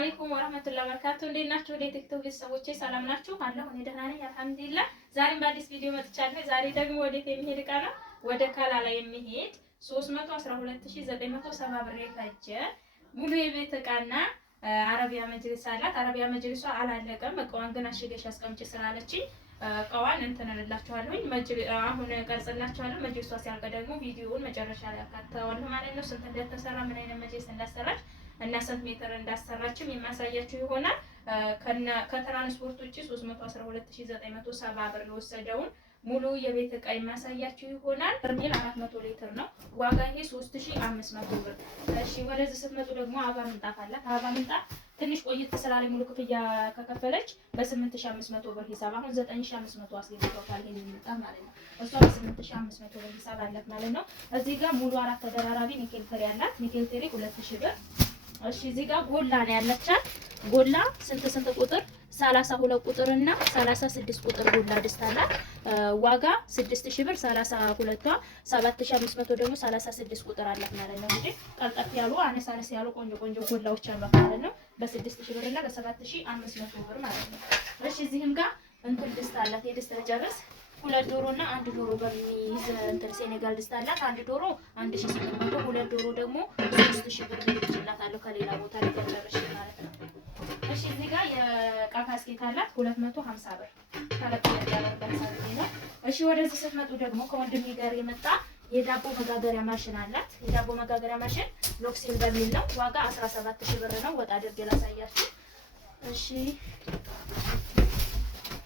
አለይኩም ወራህመቱላሂ ወበረካቱ። እንዴት ናችሁ? ቲክቶክ ቤተሰቦቼ ሰላም ናችሁ? አለሁ እኔ ደህና ነኝ አልሐምዱሊላህ። ዛሬም በአዲስ ቪዲዮ መጥቻለሁ። ዛሬ ደግሞ ወዴት የሚሄድ እቃ ነው? ወደ ካላላ የሚሄድ 312970 ብር የፈጀ ሙሉ የቤት እቃና አረቢያ መጅሊስ አላት። አረቢያ መጅሊሷ አላለቀም። እቃዋን ግን አሽገሽ አስቀምጪ ስላለችኝ እቃዋን እንትን እላችኋለሁኝ አሁን ቀርጽላችኋለሁ። መጅሊሷ ሲያልቅ ደግሞ ቪዲዮውን መጨረሻ ላይ አካተዋለሁ ማለት ነው። ስንት እንደተሰራ ምን አይነት መጅሊስ እንዳሰራች እና ስንት ሜትር እንዳሰራችም የማሳያችሁ ይሆናል። ከትራንስፖርት ውጪ 312970 ብር የወሰደውን ሙሉ የቤት እቃ የማሳያችሁ ይሆናል። በርሜል 400 ሊትር ነው። ዋጋ ይሄ 3500 ብር። እሺ ወደዚህ ስትመጡ ደግሞ አበባ ምንጣፍ አላት። አበባ ምንጣፍ ትንሽ ቆይት ስላለ ሙሉ ክፍያ ከከፈለች በ8500 ብር ሂሳብ አሁን 9500 አስገብተውታል። ይሄን ምንጣፍ ማለት ነው። እሷ በ8500 ብር ሂሳብ አላት ማለት ነው። እዚህ ጋር ሙሉ አራት ተደራራቢ ኒኬል ትሪ አላት። ኒኬል ትሪ 2000 ብር። እሺ እዚህ ጋር ጎላ ነው ያለቻት። ጎላ ስንት ቁጥር 32 ቁጥር እና 36 ቁጥር ጎላ ድስት አላት። ዋጋ 6000 ብር። 32ቷ 7500 ደግሞ 36 ቁጥር አላት ማለት ነው። እንግዲህ ቀልጠፍ ያሉ አነስ ያሉ ቆንጆ ጎላዎች አሏት ማለት ነው። በ6000 ብር እና በ7500 ብር ማለት ነው። እሺ እዚህም ጋር እንትን ድስት አላት። የድስት ጨርስ 2 ዶሮ እና 1 ዶሮ በሚይዝ እንትን ሴኔጋል ድስት አላት። 1 ዶሮ 1800፣ 2 ዶሮ ደግሞ 3000 ብር ይችላታል ከሌላ ቦታ ላይ ጨርሽ ማለት ነው። እሺ እዚህ ጋር የእቃ ካስኬት አላት 250 ብር ተለቀቀ ያለው ነው። እሺ ወደዚህ ስትመጡ ደግሞ ከወንድሜ ጋር የመጣ የዳቦ መጋገሪያ ማሽን አላት። የዳቦ መጋገሪያ ማሽን ሎክሲል በሚል ነው። ዋጋ 17000 ብር ነው። ወጣ አድርጌ ላሳያችሁ። እሺ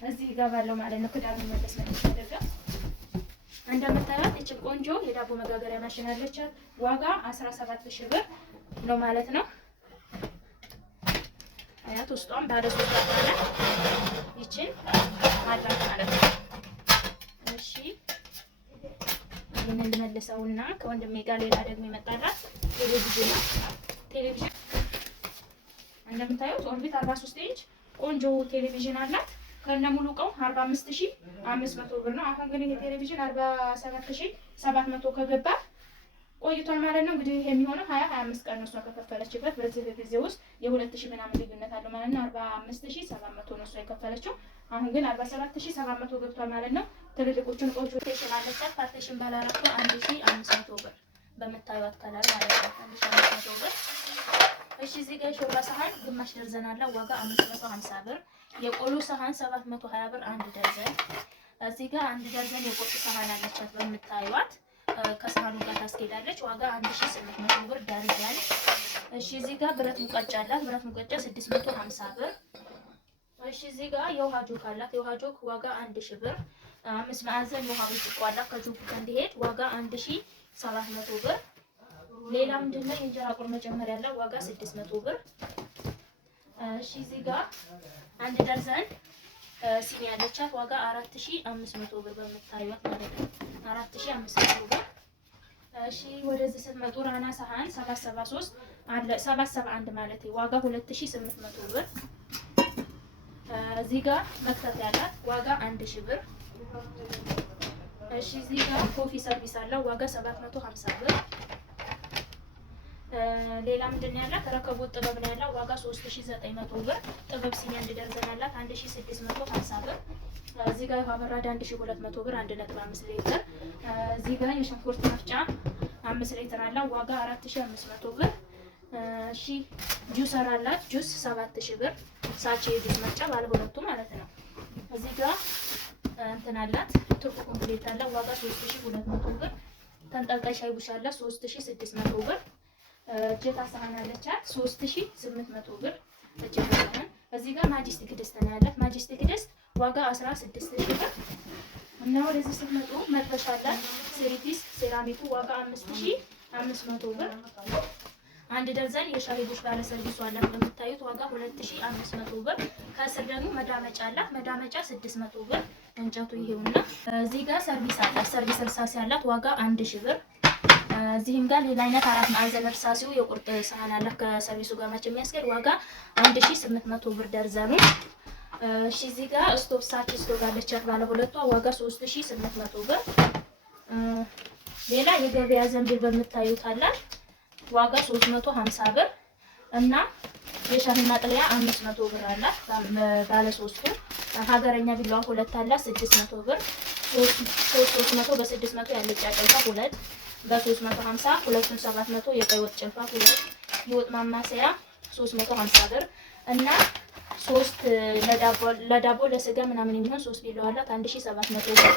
እዚህ ይገባለው ማለት ነው። ክዳኑ መለስ ተደረገ። እንደምታዩት እቺ ቆንጆ የዳቦ መጋገሪያ ማሽን አለች። ዋጋ 17000 ብር ነው ማለት ነው። አያት ውስጧም ባለ ሶስት አለ ይቺን አላት ማለት ነው። እሺ ይሄንን ልመልሰውና ከወንድሜ ጋር ሌላ ደግሞ ይመጣላት ቴሌቪዥን እንደምታዩት ኦርቢት 43 ኢንች ቆንጆ ቴሌቪዥን አላት። ከነ ሙሉ እቃው 45500 ብር ነው። አሁን ግን ይሄ ቴሌቪዥን 47700 ከገባ ቆይቷል ማለት ነው። እንግዲህ ይሄ የሚሆነው 25 ቀን ነው እሷ ከከፈለችበት። በዚህ ጊዜ ውስጥ የ2000 ምናምን ልዩነት አለው ማለት ነው። 45700 ነው እሷ የከፈለችው። አሁን ግን 47700 ገብቷል ማለት ነው። ትልልቆቹን ቆንጆ ቴሽን አለቻት። ፓርቲሽን ባላረኩ 1500 ብር በመታዩት ከለር ማለት ነው። 1500 ብር። እሺ እዚህ ጋር ሾርባ ሰሃን ግማሽ ደርዘን አለ። ዋጋ 550 ብር። የቆሎ ሰሃን 720 ብር አንድ ደርዘን። እዚህ ጋር አንድ ደርዘን የቆሎ ሰሃን አለቻት በመታዩት ከሰሃኑ ጋር ታስኬዳለች። ዋጋ 1800 ብር ደርዘን። እሺ እዚህ ጋር ብረት ሙቀጫ አላት። ብረት ሙቀጫ 650 ብር። እሺ እዚህ ጋር የውሃ ጆክ አላት። የውሃ ጆክ ዋጋ 1000 ብር። 5 ማዕዘን የውሃ ብርጭቆ አላት። ከጆኩ ጋር እንዲሄድ ዋጋ 1700 ብር። ሌላ ምንድነው የእንጀራ ቁር መጨመሪያ ያለው ዋጋ 600 ብር። እሺ እዚህ ጋር አንድ ደርዘን ሲኒ ያለቻት ዋጋ 4500 ብር በመታዩት ማለት ነው። 4500 ብር። እሺ ወደዚህ ስትመጡ ራና ሰሃን 773 አለ 771 ማለት ዋጋ 2800 ብር። እዚህ ጋር መክተት ያላት ዋጋ 1000 ብር። እሺ እዚህ ጋር ኮፊ ሰርቪስ አለው ዋጋ 750 ብር። ሌላ ምንድነው ያላት? ረከቦት ጥበብ ነው ያለው ዋጋ 3900 ብር። ጥበብ ሲኒ አንድ ደርዘን አላት 1650 ብር። እዚህ ጋር በራዳ 1200 ብር 1.5 ሊትር። እዚህ ጋር የሽንኩርት መፍጫ 5 ሊትር አላት ዋጋ 4500 ብር። እሺ ጁሰር አላት ጁስ 7000 ብር። ሳቼ ጁስ መፍጫ ባለ ሁለቱ ማለት ነው። እዚህ ጋር እንትን አላት ቱርክ ኮምፕሌት አላት ዋጋ 3200 ብር። ተንጠልጣይ ሻይ ቡሽ አላት 3600 ብር። እጀታ ሳህን አለቻት 3800 ብር። እጀታ ሳህን እዚህ ጋር ማጂስቲክ ድስት ነው ያላት። ማጂስቲክ ድስት ዋጋ 16000 ብር። እና ወደዚህ ስትመጡ መጥበሻ አላት ሴሪቲስ ሴራሚኩ ዋጋ 5500 ብር። አንድ ደርዘን የሻይ ቡሽ ባለ ሰርቪሱ አላት በመታዩት ዋጋ 2500 ብር። ከስር ደግሞ መዳመጫ አላት። መዳመጫ 600 ብር። እንጨቱ ይሄውና። እዚህ ጋር ሰርቪስ አላት። ሰርቪስ እርሳስ ያላት ዋጋ 1000 ብር። እዚህም ጋር ሌላ አይነት 4 ማዕዘን እርሳሲው የቁርጥ ሰሃን አላት ከሰርቪሱ ጋር ማች የሚያስገድ ዋጋ 1800 ብር ደርዘኑ። እሺ እዚህ ጋር ስቶቭ ሳች ስቶቭ አለቻት ባለ ሁለቷ ዋጋ 3800 ብር። ሌላ የገበያ ዘንቢል በመታዩት አላት ዋጋ 350 ብር እና የሻይ ማጥለያ 500 ብር አላት። ባለ 3ቱ ሀገረኛ ቢላዋ 2 አላት 600 ብር። 300 በ600 ያለች ጭልፋ 2 በ350 ሁለቱን 700 የቀይ ወጥ ጭልፋ 2 የወጥ ማማሰያ 350 ብር እና 3 ለዳቦ ለስጋ ምናምን የሚሆን 3 ቢላዋ አላት 1700 ብር።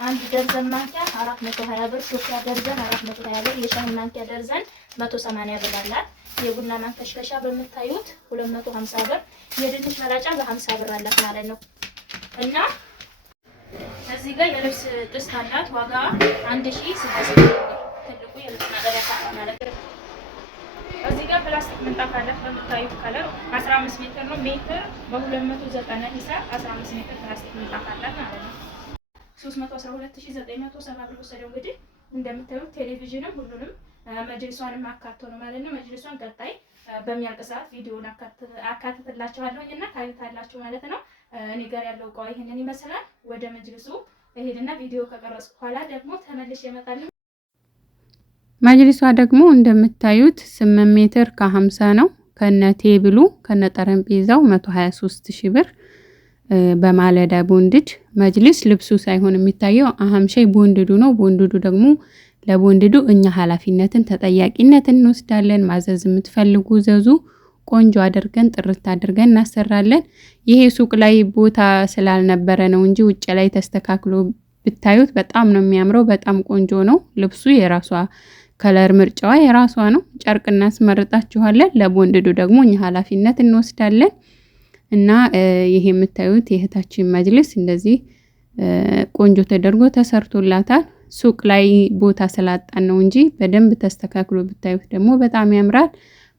አንድ ደርዘን ማንኪያ 420 ብር። ሹካ ደርዘን 420 ብር። የሻይ ማንኪያ ደርዘን 180 ብር አላት። የቡና ማንከሽከሻ በምታዩት 250 ብር። የድንች መላጫ በ50 ብር አላት ማለት ነው። እና እዚህ ጋር የልብስ ጥስት አላት ዋጋ 1060 ብር። ትልቁ የልብስ ማጠቢያ ሳጥን ማለት ነው። እዚህ ጋር ፕላስቲክ ምንጣፍ አላት በምታዩት ከለር 15 ሜትር ነው። ሜትር በ290 ሂሳብ 15 ሜትር ፕላስቲክ ምንጣፍ አላት ማለት ነው። 312970 ብር ወሰደው። እንግዲህ እንደምታዩት ቴሌቪዥንም ሁሉንም መጅልሷንም አካቶ ነው ማለት ነው። መጅልሷን ቀጣይ በሚያልቅ ሰዓት ቪዲዮውን አካትትላችኋለሁ እና ታዩታላችሁ ማለት ነው። እኔ ጋር ያለው እቃ ይሄንን ይመስላል። ወደ መጅልሱ እሄድና ቪዲዮ ከቀረጽኩ በኋላ ደግሞ ተመልሼ እመጣለሁ። መጅልሷ ደግሞ እንደምታዩት 8 ሜትር ከ50 ነው። ከነ ቴብሉ ከነ ጠረጴዛው 123000 ብር። በማለዳ ቦንድድ መጅልስ ልብሱ ሳይሆን የሚታየው አህም ሸይ ቦንድዱ ነው። ቦንድዱ ደግሞ ለቦንድዱ እኛ ኃላፊነትን ተጠያቂነትን እንወስዳለን። ማዘዝ የምትፈልጉ ዘዙ። ቆንጆ አድርገን ጥርት አድርገን እናሰራለን። ይሄ ሱቅ ላይ ቦታ ስላልነበረ ነው እንጂ ውጭ ላይ ተስተካክሎ ብታዩት በጣም ነው የሚያምረው። በጣም ቆንጆ ነው። ልብሱ የራሷ ከለር ምርጫዋ የራሷ ነው። ጨርቅ እናስመርጣችኋለን። ለቦንድዱ ደግሞ እኛ ኃላፊነት እንወስዳለን። እና ይሄ የምታዩት የእህታችን መጅልስ እንደዚህ ቆንጆ ተደርጎ ተሰርቶላታል። ሱቅ ላይ ቦታ ስላጣን ነው እንጂ በደንብ ተስተካክሎ ብታዩት ደግሞ በጣም ያምራል።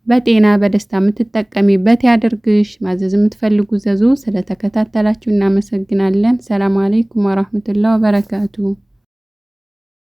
በጤና በደስታ የምትጠቀሚበት ያድርግሽ። ማዘዝ የምትፈልጉ ዘዙ። ስለተከታተላችሁ እናመሰግናለን። ሰላም አለይኩም ወራህመቱላሂ ወበረካቱ።